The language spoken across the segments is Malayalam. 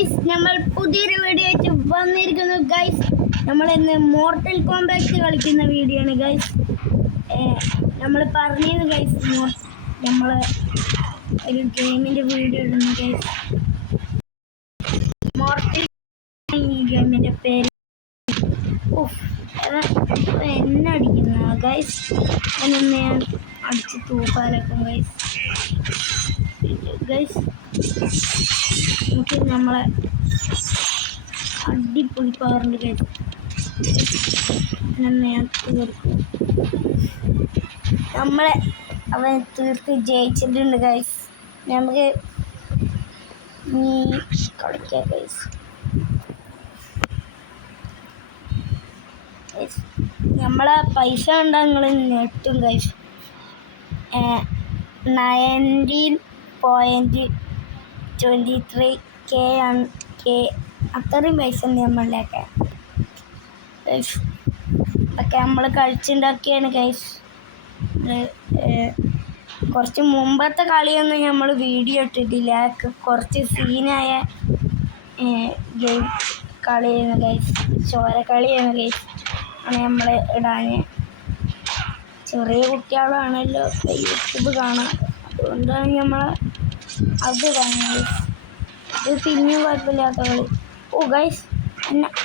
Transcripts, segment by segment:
ഗൈസ്, നമ്മൾ പുതിയൊരു വീഡിയോ ആയിട്ട് വന്നിരിക്കുന്നു ഗൈസ്. നമ്മളിന്ന് മോർട്ടൽ കോംബാറ്റ് കളിക്കുന്ന വീഡിയോ ആണ് ഗൈസ്. നമ്മൾ പറഞ്ഞിരുന്നു ഗൈസ്, നമ്മൾ ഒരു ഗെയിമിൻ്റെ വീഡിയോ ഇടുന്നു ഗൈസ്. മോർട്ടൽ ഈ ഗെയിമിൻ്റെ പേര് എന്നെ അടിക്കുന്ന ഗൈസ്. അതിനൊന്ന് ഞാൻ അടിച്ച് തൂക്കാലൊക്കും ഗൈസ്. ഗൈസ് നമുക്ക് നമ്മളെ അടിപൊളി പവറുണ്ട് ഗൈസ്. ഞാൻ തീർക്കും, നമ്മളെ അവൻ തീർത്ത് ജയിച്ചിട്ടുണ്ട് ഗൈസ്. നമുക്ക് നീ കളിക്കാം ഗൈസ്. നമ്മളെ പൈസ കണ്ടാൽ നിങ്ങൾ ഞെട്ടും ഗൈസ്. 19.23K ആണ്. അത്രയും പൈസ ഉണ്ട് നമ്മളിലൊക്കെ ഗൈസ്. ഒക്കെ നമ്മൾ കളിച്ചുണ്ടാക്കിയാണ് ഗൈസ്. കുറച്ച് മുമ്പത്തെ കളിയൊന്നും നമ്മൾ വീഡിയോ ഇട്ടിട്ടില്ല. കുറച്ച് സീനായ ഗെയിം കളിയാണ് ഗൈസ്. ചോര കളിയാണ് ഗൈസ് ആണ് നമ്മൾ ഇടാൻ. ചെറിയ കുട്ടികളാണല്ലോ യൂട്യൂബ് കാണാം, അതുകൊണ്ടാണ് നമ്മൾ അത് കാണുന്നത്. ഇത് പിന്നെയും കുഴപ്പമില്ലാത്ത കളി. ഓ ഗൈസ്,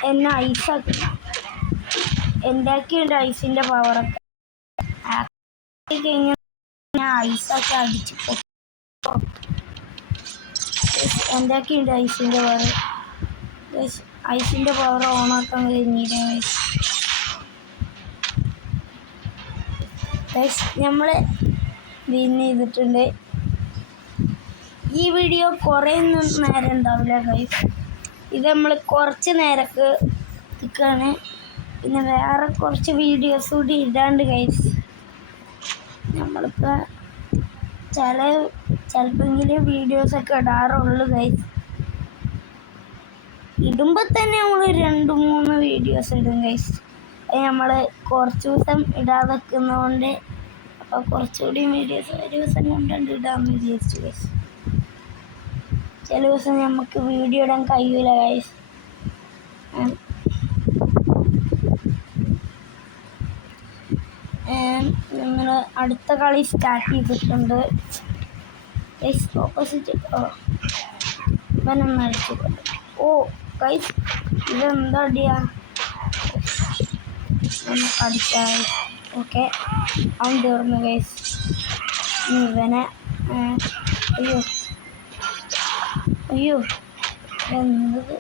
എന്നെ ഐസാക്കി എന്താക്കിയുണ്ട്. ഐസിൻ്റെ പവറൊക്കെ ആക്കി കഴിഞ്ഞാൽ ഞാൻ ഐസൊക്കെ അടിച്ചു എന്താക്കിയുണ്ട്. ഐസിൻ്റെ പവർ ഗൈസ്, ഐസിൻ്റെ പവർ ഓണാക്കാൻ കഴിഞ്ഞില്ല ഗൈസ്. നമ്മൾ വിൻ ചെയ്തിട്ടുണ്ട്. ഈ വീഡിയോ കുറേ ഒന്നും നേരം ഉണ്ടാവില്ല ഗൈസ്. ഇത് നമ്മൾ കുറച്ച് നേരമൊക്കെ നിൽക്കുകയാണ്. പിന്നെ വേറെ കുറച്ച് വീഡിയോസ് കൂടി ഇടാണ്ട് ഗൈസ്. നമ്മളിപ്പോൾ ചിലപ്പോഴെങ്കിലും വീഡിയോസൊക്കെ ഇടാറുള്ളൂ ഗൈസ്. ഇടുമ്പോൾ തന്നെ നമ്മൾ 2-3 വീഡിയോസ് ഇടും ഗൈസ്. അത് നമ്മൾ കുറച്ച് ദിവസം ഇടാതെ വെക്കുന്നതുകൊണ്ട് അപ്പോൾ കുറച്ചുകൂടി വീഡിയോസ് ഒരു ദിവസം കൊണ്ടുണ്ട് ഇടാമെന്ന് വിചാരിച്ചു ഗൈസ്. ചില ദിവസം നമുക്ക് വീഡിയോ ഇടാൻ കഴിയില്ല ഗൈസ്. നമ്മൾ അടുത്ത കളി സ്റ്റാർട്ട് ചെയ്തിട്ടുണ്ട് ഗൈസ്. ഓപ്പോസിറ്റ് ഇവനൊന്ന് അടിച്ചു. ഓ ഗൈസ്, ഇതെന്താ അടിയാ? നമുക്ക് അടിച്ചാൽ ഓക്കെ, അവൻ തീർന്നു ഗൈസ്. ഇവനെ അയ്യോ അയ്യോ എന്നത്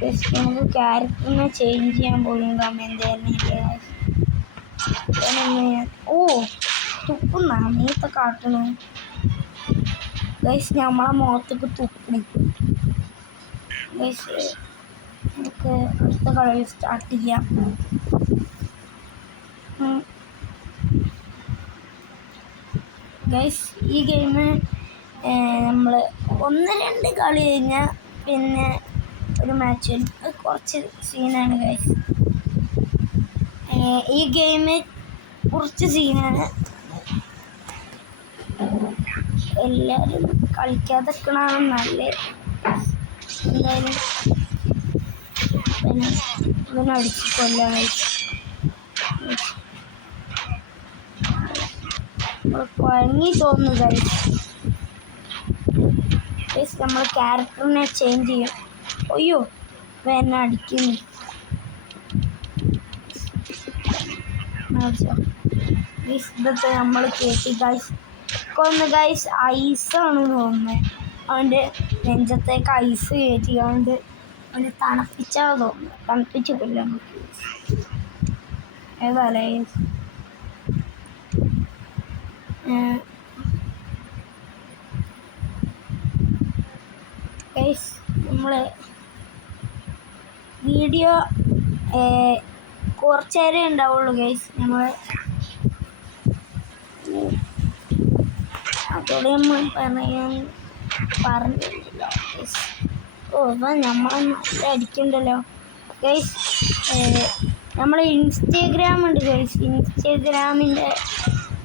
ഗൈസ്. നമുക്ക് ക്യാരക്ടറിനെ ചേഞ്ച് ചെയ്യാൻ പോലും കമൻറ്റ് തന്നെയില്ല ഗൈസ്. ഓ തുപ്പുന്ന നീത്ത കാട്ടണു ഗൈസ്. നമ്മളെ മുഖത്തേക്ക് തുപ്പി ഗൈസ്. നമുക്ക് അടുത്ത കളി സ്റ്റാർട്ട് ചെയ്യാം ഗൈസ്. ഈ ഗെയിം നമ്മൾ 1-2 കളി കഴിഞ്ഞാൽ പിന്നെ ഒരു മാച്ച് വരും. അത് കുറച്ച് സീനാണ് ഗൈസ്. ഈ ഗെയിം കുറച്ച് സീനാണ്. എല്ലാവരും കളിക്കാതെക്കണതാണ് നല്ലത്. എന്തായാലും ഇവനടിച്ച് കൊല്ലാം ഗൈസ്. കുഴങ്ങി തോന്നുന്നു ഗൈസ്. ഗൈസ് നമ്മൾ ക്യാരക്ടറിനെ ചേഞ്ച് ചെയ്യും. അയ്യോ എന്നെ അടിക്കുന്നു. ഇതൊക്കെ നമ്മൾ കേട്ടി ഗൈസ്. ഒന്ന് ഗൈസ് ഐസാണ് തോന്നുന്നത്. അവൻ്റെ നെഞ്ചത്തേക്ക് ഐസ് കയറ്റിക്കൊണ്ട് അവന് തണുപ്പിച്ചാൽ തോന്നുന്നു. തണുപ്പിച്ച് കൊല്ലാൻ പറ്റും ഏതായാലേ ഗൈസ്. നമ്മൾ വീഡിയോ കുറച്ച് നേരം ഉണ്ടാവുള്ളൂ ഗൈസ്. നമ്മൾ അതോടെ നമ്മൾ പറഞ്ഞില്ലല്ലോ ഗൈസ്. ഓ ഇപ്പം നമ്മളെ നല്ല അടിക്കണ്ടല്ലോ ഗൈസ്. നമ്മൾ ഇൻസ്റ്റാഗ്രാം ഉണ്ട് ഗൈസ്. ഇൻസ്റ്റാഗ്രാമിൻ്റെ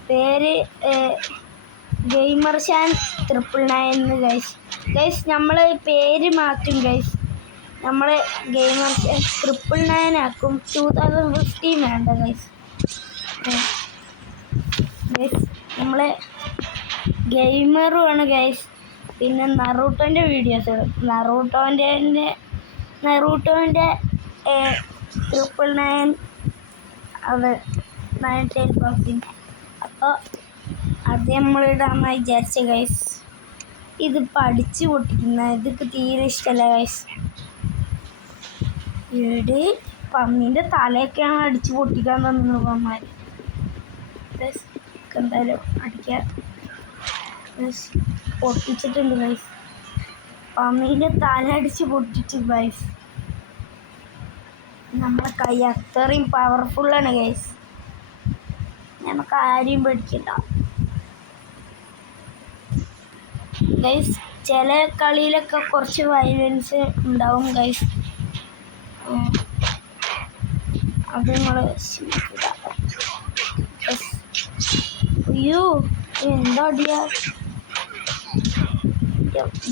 പേര് ഗെയിമർ ഷാൻ 999 ഗൈസ്. ഗൈസ് നമ്മൾ പേര് മാറ്റും ഗൈസ്. നമ്മൾ ഗെയിമർ 999 ആക്കും. 2015 വേണ്ട ഗൈസ്. ഗൈസ് നമ്മൾ ഗെയിമറുമാണ് ഗൈസ്. പിന്നെ നറൂട്ടോൻ്റെ വീഡിയോസ് ഇടും. നറൂട്ടോൻ്റെ 999 അത് 910%. അപ്പോൾ അത് നമ്മളിടാമെന്ന് വിചാരിച്ച ഗൈസ്. ഇതിപ്പോൾ അടിച്ച് പൊട്ടിക്കുന്ന ഇതൊക്കെ തീരെ ഇഷ്ടമല്ല ഗൈസ്. ഇവിടെ പന്നീൻ്റെ തലയൊക്കെയാണ് അടിച്ച് പൊട്ടിക്കാൻ തന്നത് പന്മാർ. എന്തായാലും അടിക്കാൻ പൊട്ടിച്ചിട്ടുണ്ട് ഗൈസ്. പന്നീൻ്റെ തല അടിച്ച് പൊട്ടിച്ചു ഗൈസ്. നമ്മളെ കൈ അത്രയും പവർഫുള്ളാണ് ഗൈസ്. നമുക്ക് ആരെയും പേടിക്കണ്ട ഗൈസ്. ചില കളിയിലൊക്കെ കുറച്ച് വയലൻസ് ഉണ്ടാവും ഗൈസ്. അത് നമ്മൾ അയ്യോ എന്താ അടിയാ.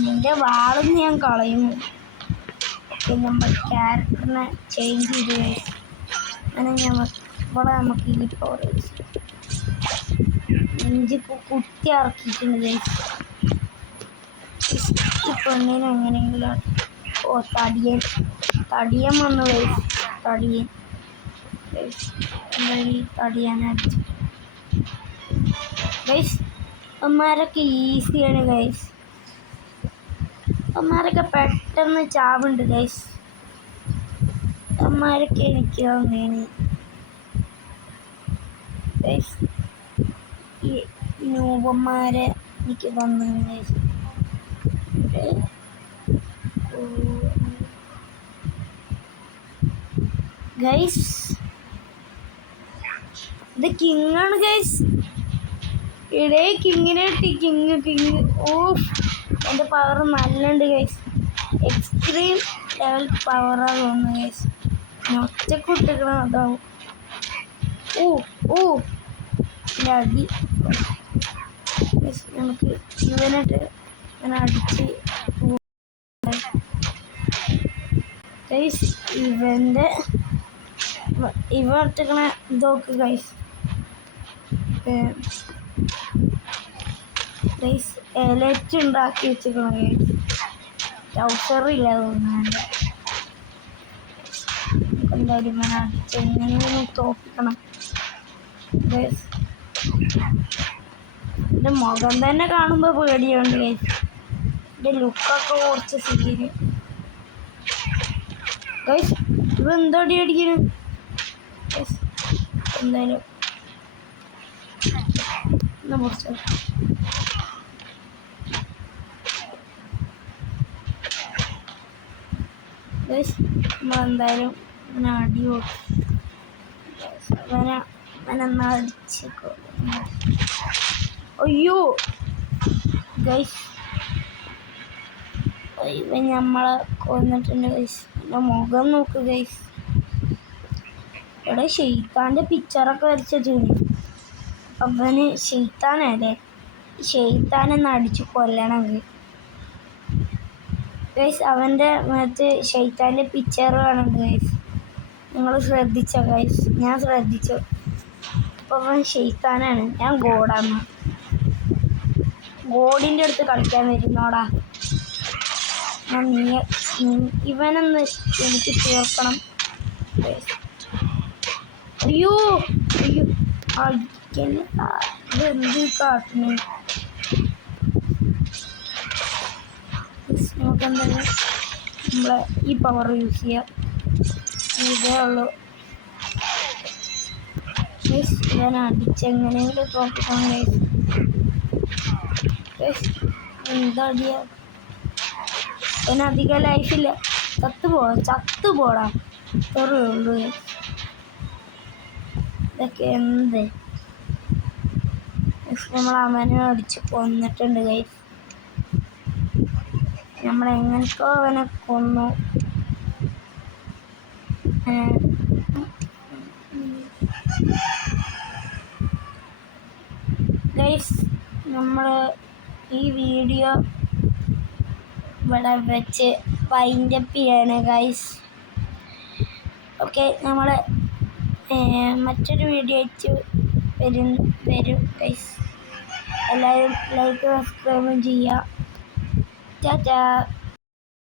നിന്റെ വാളൊന്ന് ഞാൻ കളയുന്നു. നമ്മൾ ക്യാരക്ടറിനെ ചേഞ്ച് ചെയ്ത് ഗൈസ്. അങ്ങനെ ഇവിടെ നമുക്ക് ഈ പവർ നെഞ്ചിപ്പോൾ കുത്തി ഇറക്കിയിട്ടുണ്ട് ഗൈസ്. ഈ പെണ്ണിന് എങ്ങനെയെങ്കിലും തടിയൻ വന്നു ഗൈസ്. തടിയാൻ അടിച്ചു ഗൈസ്. അമ്മമാരൊക്കെ ഈസിയാണ് ഗൈസ്. അമ്മമാരൊക്കെ പെട്ടെന്ന് ചാവുണ്ട് ഗൈസ്. അമ്മമാരൊക്കെ എനിക്ക് തന്നേന് ഗൈസ്. ഈ നൂപന്മാരെ എനിക്ക് തന്നു ഗൈസ്. ഗൈസ് ഇത് കിങ്ങാണ് ഗൈസ്. ഇടേ കിങ്ങിനെ കിട്ടി. കിങ് ഓഫ് എൻ്റെ പവർ നല്ലുണ്ട് ഗൈസ്. എക്സ്ട്രീം ലെവൽ പവറാണ് തോന്നുന്നു ഗൈസ്. ഒറ്റക്ക് ഇട്ടിക്കണം അതാവും. ഓ അടി നമുക്ക് ഇവനിട്ട് ഇങ്ങനെ അടിച്ച് ഗൈസ്. ഇവ ഇട്ടിക്കണ ഇതൊക്കെ ഗൈസ്. ഗൈസ് എലറ്റ് ഉണ്ടാക്കി വെച്ചിരിക്കണം ഗൈസ്. ടൗസറില്ല തോന്നുന്നു. എന്തായാലും ഇങ്ങനെ അടിച്ച് എങ്ങനെയും തോപ്പിക്കണം ഗൈസ്. എൻ്റെ മുഖം തന്നെ കാണുമ്പോൾ പേടിയുണ്ട് ഗൈസ്. എൻ്റെ ലുക്കൊക്കെ കുറച്ച് സീന് ഗൈസ്. ഇത് എന്തോ അടി അടിക്കുന്നു ഗൈസ്. എന്തായാലും എന്നാ കുറച്ച് ഗൈസ്. നമ്മളെന്തായാലും ഇങ്ങനെ അടി അവനെ അടിച്ചേക്കോ. അയ്യോ ഗൈസ് ഇവൻ നമ്മളെ കൊന്നിട്ടുണ്ട് ഗൈസ്. എൻ്റെ മുഖം നോക്ക് ഗൈസ്. ഇവിടെ ഷെയ്ത്താൻ്റെ പിക്ചറൊക്കെ വരച്ച് വെച്ചിരുന്നു. അവന് ഷെയ്ത്താനല്ലേ. ഷെയ്ത്താനെന്ന് അടിച്ച് കൊല്ലണം ഗൈസ്. അവൻ്റെ മറ്റേ ഷെയ്ത്താൻ്റെ പിക്ചർ കാണുന്നുണ്ട് ഗൈസ്. നിങ്ങൾ ശ്രദ്ധിച്ചോ ഗൈസ്? ഞാൻ ശ്രദ്ധിച്ചു. അപ്പോൾ അവൻ ഷെയ്ത്താനാണ്. ഞാൻ ഗോഡാണ്. ഗോഡിൻ്റെ അടുത്ത് കളിക്കാൻ വരുന്നോടാ. ഇവനൊന്ന് എനിക്ക് തീർക്കണം. അയ്യോ ഇതെന്ത് കാട്ടുന്നു. നമുക്കെന്തായാലും നമ്മളെ ഈ പവർ യൂസ് ചെയ്യാം. ഇതേ ഉള്ളൂ. ഞാൻ അടിച്ചെങ്ങനെയെങ്കിലും തോപ്പിക്കണം എന്താ അടിയാ. അധികം ലൈഫില്ല. ചത്തുപോടാ ഇത്രേ ഉള്ളൂ. ഇതൊക്കെ എന്ത് നമ്മൾ അവനെ അടിച്ച് കൊന്നിട്ടുണ്ട് ഗൈസ്. നമ്മളെങ്ങനെയൊക്കെ അവനെ കൊന്നു. ഗൈസ് നമ്മൾ ഈ വീഡിയോ ഇവിടെ വെച്ച് വൈൻഡപ്പ് ചെയ്യാണ് ഗൈസ്. ഓക്കെ, നമ്മൾ മറ്റൊരു വീഡിയോ ആയിട്ട് വരും ഗൈസ്. എല്ലാവരും ലൈക്ക് സബ്സ്ക്രൈബും ചെയ്യുക. ടാറ്റാ.